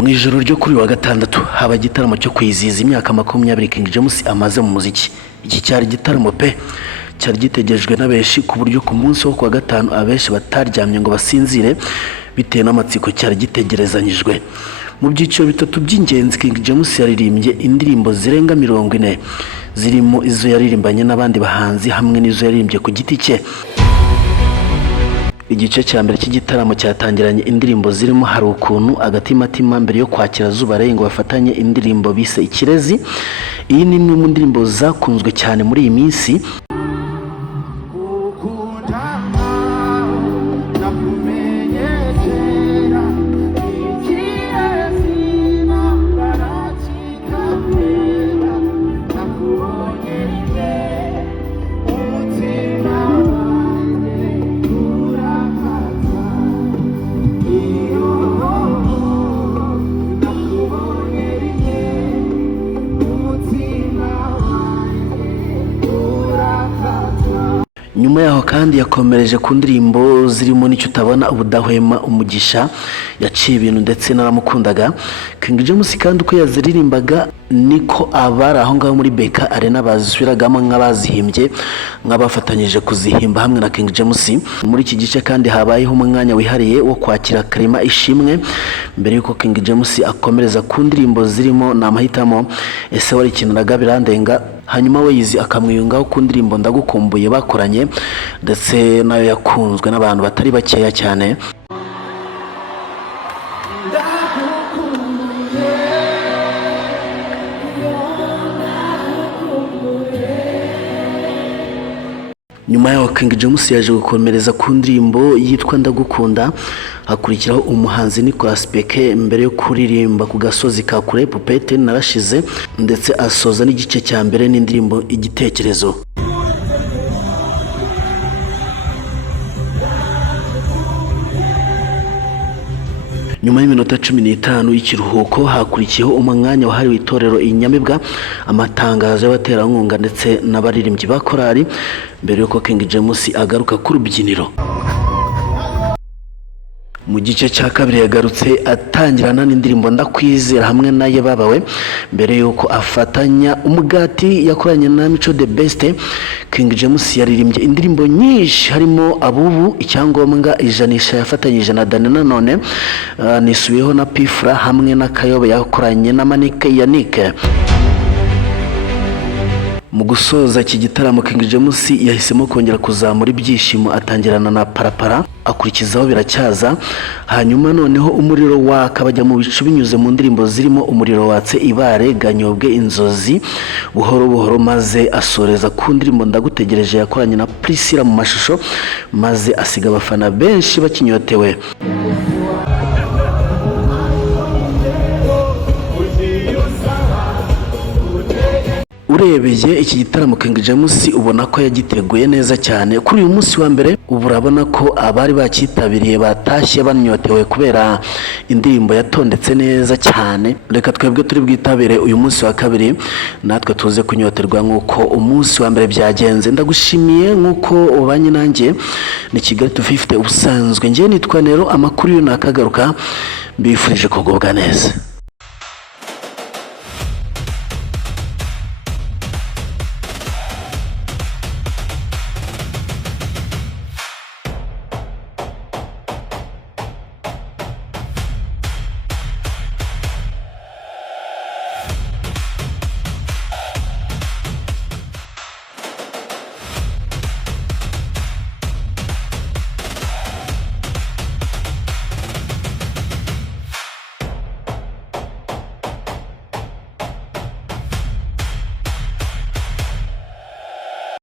Mu ijoro ryo kuri wa gatandatu haba igitaramo cyo kwizihiza imyaka 20 King James amaze mu muziki. Iki cyari igitaramo pe cyari gitegerejwe n'abeshi ku buryo ku munsi wo kwa gatanu abeshi bataryamye ngo basinzire bitewe n'amatsiko cyari gitegerezanyijwe. Mu byiciro bitatu by'ingenzi King James yaririmbye indirimbo zirenga 40 zirimo izo yaririmbanye n'abandi bahanzi hamwe n'izo yaririmbye ku giti cye. Igice cya mbere cy'igitaramo cyatangiranye indirimbo zirimo hari ukuntu agatimatima mbere yo kwakira Zuba ngo bafatanye indirimbo bise Ikirezi. Iyi ni imwe mu ndirimbo zakunzwe cyane muri iyi minsi. Nyuma yaho kandi yakomereje ku ndirimbo zirimo n'icyo utabona ubudahwema umugisha yaciye ibintu ndetse naramukundaga. King James kandi uko yaziririmbaga niko abari aho ngaho muri Beka Arena bazisubiragamo nk'abazihimbye nk'abafatanyije kuzihimba hamwe na King James. Muri iki gice kandi habayeho umwanya wihariye wo kwakira Karima Ishimwe mbere yuko King James akomereza ku ndirimbo zirimo n'amahitamo ese wari ikintu na Gabirandenga. Hanyuma Wayizi akamwiyungaho ku ndirimbo Ndagukumbuye bakoranye ndetse nayo yakunzwe n'abantu batari bakeya cyane. Nyuma yaho King James yaje gukomereza ku ndirimbo yitwa Ndagukunda, hakurikiraho umuhanzi Nicolas Peke mbere yo kuririmba ku gasozi ka kure Pupete narashize ndetse asoza n'igice cya mbere n'indirimbo Igitekerezo. Nyuma y'iminota 15 y'ikiruhuko hakurikiyeho umwanya wahariwe itorero Inyamibwa, amatangazo y'abaterankunga ndetse n'abaririmbyi ba korali mbere yuko King James agaruka ku rubyiniro. Mu gice cya kabiri yagarutse atangirana n'indirimbo Ndakwizera hamwe naye babawe mbere yuko afatanya umugati yakoranye na Mico the Best. King James yaririmbye indirimbo nyinshi harimo Abubu, Icyangombwa, Ijanisha yafatanyije na Dani Nanone, Nisubiyeho na Pifra hamwe na Kayobe yakoranye na Manike Yannick. Mu gusoza iki gitaramo King James yahisemo kongera kuzamura ibyishimo atangirana na Parapara akurikizaho Biracyaza, hanyuma noneho umuriro waka bajya mu bicu binyuze mu ndirimbo zirimo Umuriro watse, Ibare, Ganyobwe, Inzozi, Buhoro buhoro, maze asoreza ku ndirimbo Ndagutegereje yakoranye na Priscilla mu mashusho maze asiga abafana benshi bakinyotewe. Urebeye iki gitaramo King James ubona ko yagiteguye neza cyane. Kuri uyu munsi wa mbere ubu urabona ko abari bakitabiriye batashye banyotewe kubera indirimbo yatondetse neza cyane. Reka twebwe turi bwitabire uyu munsi wa kabiri natwe tuze kunyoterwa nk'uko umunsi wa mbere byagenze. Ndagushimiye nk'uko ubanye nanjye ni Kigali 250 ubusanzwe. Ngiye nitwa Nero, amakuru yo nakagaruka mbifurije kugubwa neza.